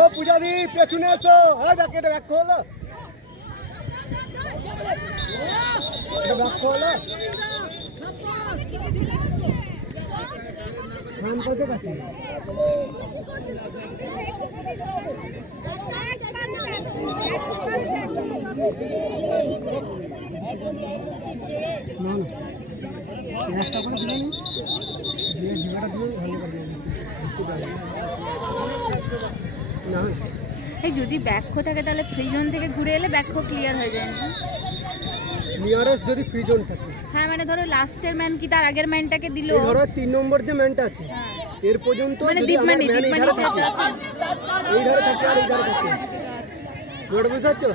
ও পূজাদি পেছনে এসো। হ্যাঁ দেখ এটা ব্যাক হলো, এটা ব্যাক হলো। ধান করতে পারছি না। একটা করে দিলে নি দিয়ে জিগাটা দিলে ভালো করে না। এই যদি ব্যাকহো থাকে তাহলে ফ্রি জোন থেকে ঘুরে এলে ব্যাকহো ক্লিয়ার হয়ে যায় না? নিয়ারেস্ট যদি ফ্রি জোন থাকে, হ্যাঁ মানে ধরো লাস্টের ম্যান কি তার আগের ম্যানটাকে দিল, এই ধরো 3 নম্বর যে ম্যানটা আছে এর পর্যন্ত মানে যদি আমার ম্যান এই ধারে থাকে, এই ধারে থাকে আর এই ধারে থাকে, বড় বুঝাচ্ছো?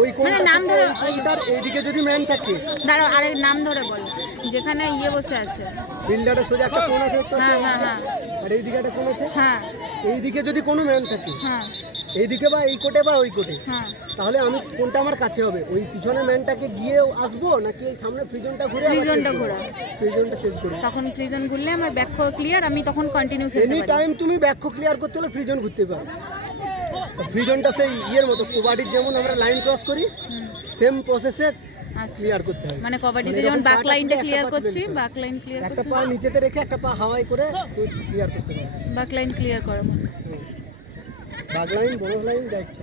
ওই কোন মানে নাম ধরে তার এইদিকে যদি ম্যান থাকে, দাঁড়াও আরে নাম ধরে বলো, যেখানে ইয়ে বসে আছে বিল্ডারের সোজা একটা কোণ আছে দেখতে পাচ্ছ? হ্যাঁ হ্যাঁ হ্যাঁ আর এইদিকে একটা কোণ আছে, হ্যাঁ এইদিকে যদি কোনো ম্যান থাকে, হ্যাঁ এইদিকে বা এই কোটে বা ওই কোটে, হ্যাঁ তাহলে আমি কোনটা আমার কাছে হবে? ওই পিছনে ম্যানটাকে গিয়ে আসবো নাকি এই সামনে ফ্রিজনটা ঘুরে ফ্রি জোনটা ঘোরা, ফ্রিজনটা চেঞ্জ করব? তখন ফ্রি জোন ঘুরলে আমার ব্যাকহো ক্লিয়ার, আমি তখন কন্টিনিউ খেলতে এনি পারি। টাইম তুমি ব্যাকহো ক্লিয়ার করতে হলে ফ্রিজন ঘুরতে পারো। ফ্রিজনটা সেই ইয়ের মতো, কবাডির যেমন আমরা লাইন ক্রস করি সেম প্রসেসে আচ্ছা ক্লিয়ার করতে হবে। মানে কবাডিতে মানে যেমন এরকম ব্যাক পাটা লাইনটা তুলে ক্লিয়ার একটা পা করছি, তুলে ব্যাক লাইন ক্লিয়ার একটা করছি, পা নিচেতে রেখে একটা পা হাওয়াই করে ক্লিয়ার করতে হবে। ব্যাক লাইন ক্লিয়ার করার মতো। বাগ লাইন, বড় লাইন যা ইচ্ছা।